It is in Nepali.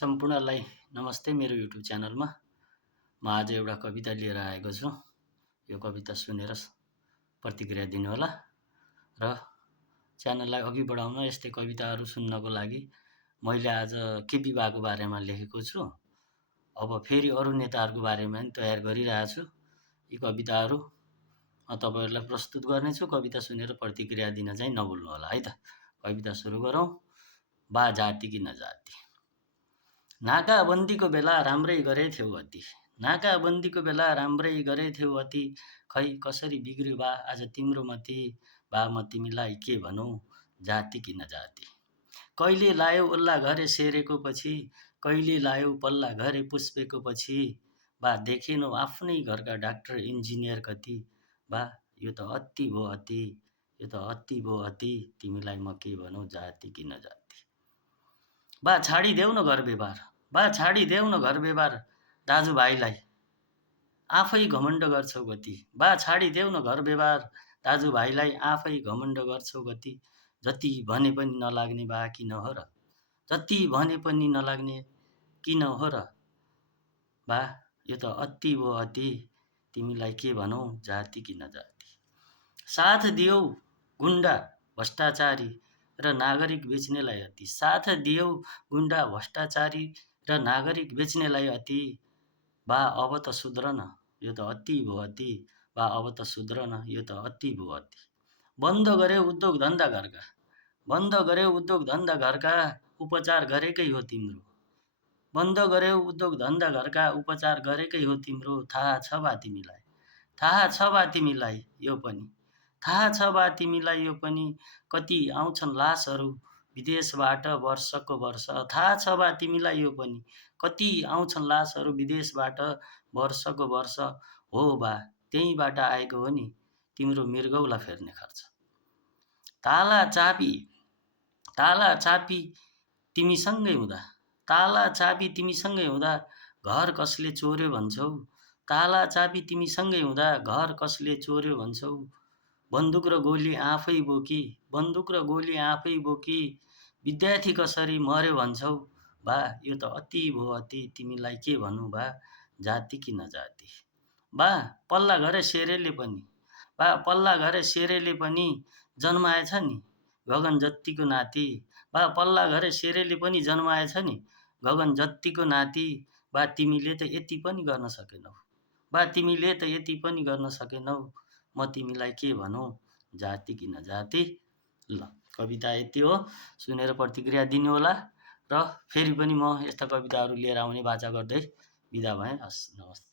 सम्पूर्णलाई नमस्ते। मेरो युट्युब च्यानलमा म आज एउटा कविता लिएर आएको छु। यो कविता सुनेर प्रतिक्रिया दिनुहोला र च्यानललाई अघि बढाउन यस्तै कविताहरू सुन्नको लागि मैले आज केपी बाको बारेमा लेखेको छु। अब फेरि अरू नेताहरूको बारेमा पनि तयार गरिरहेको छु। यी कविताहरू तपाईहरुलाई प्रस्तुत गर्नेछु। कविता सुनेर प्रतिक्रिया दिन चाहिँ नभुल्नु होला है त। कविता सुरु गरौँ। बा जाति कि नजाति। नाकाबन्दीको बेला राम्रै गरेथ्यौ अति, नाकाबन्दीको बेला राम्रै गरेथ्यौ अति, खै कसरी बिग्रियो बा आज तिम्रो मति, बा म तिमीलाई के भनौँ जाति कि नजाति। कहिले लायौ ओल्ला घरे सेरेको पछि, कहिले लायौ पल्ला घरे पुष्पेको पछि, बा देखेनौ आफ्नै घरका डाक्टर इन्जिनियर कति, बा यो त अति भो अति, यो त अति भो अति, तिमीलाई म के भनौँ जाति कि नजाति। बा छाडिदेऊ न घर व्यवहार, बा छाडिदेऊ न घर व्यवहार, दाजुभाइलाई आफै घमण्ड गर्छौ गति, बा छाडिदेऊ न घर व्यवहार, दाजुभाइलाई आफै घमण्ड गर्छौ गति, जति भने पनि नलाग्ने बा किन हो र, जति भने पनि नलाग्ने किन हो र, बा यो त अति भो अति, तिमीलाई के भनौँ जाति कि नजाति। साथ दियौ गुण्डा भ्रष्टाचारी र नागरिक बेच्नेलाई अति, साथ दियौ गुण्डा भ्रष्टाचारी र नागरिक बेच्नेलाई अति, बा अब त सुध्रन यो त अति भो अति, बा अब त सुध्रन यो त अति भो अति। बन्द गर्यौ उद्योग धन्दा घरका, बन्द गर्यौ उद्योग धन्दा घरका, उपचार गरेकै हो तिम्रो, बन्द गर्यौ उद्योग धन्दा घरका, उपचार गरेकै हो तिम्रो, थाहा छ बा तिमीलाई, थाहा छ बा तिमीलाई यो पनि, थाहा छ बा तिमीलाई यो पनि, कति आउँछन् लासहरू विदेशबाट वर्षको वर्ष, थाहा छ बा तिमीलाई यो पनि, कति आउँछन् लासहरू विदेशबाट वर्षको वर्ष, हो बा त्यहीँबाट आएको हो नि तिम्रो मृगौला फेर्ने खर्च। ताला चापी तिमीसँगै हुँदा, ताला चापी तिमीसँगै हुँदा घर कसले चोर्यो भन्छौ, ताला चापी तिमीसँगै हुँदा घर कसले चोर्यो भन्छौ, बन्दुक र गोली आफै बोकी, बन्दुक र गोली आफै बोकी, विद्यार्थी कसरी मर्यो भन्छौ, बा यो त अति भो अति, तिमीलाई के भनौँ बा जाति कि नजाति। बा पल्ला घरे शेरेले पनि, बा पल्ला घरे शेरेले पनि जन्माएछ नि गगन जत्तिको नाति, बा पल्ला घरे शेरेले पनि जन्माएछ नि गगन जत्तिको नाति, बा तिमीले त यति पनि गर्न सकेनौ, बा तिमीले त यति पनि गर्न सकेनौ, म तिमीलाई के भनौँ जाति कि नजाति। ल कविता यति हो। सुनेर प्रतिक्रिया दिनुहोला र फेरि पनि म यस्ता कविताहरू लिएर आउने बाचा गर्दै बिदा भएँ। हस् नमस्ते।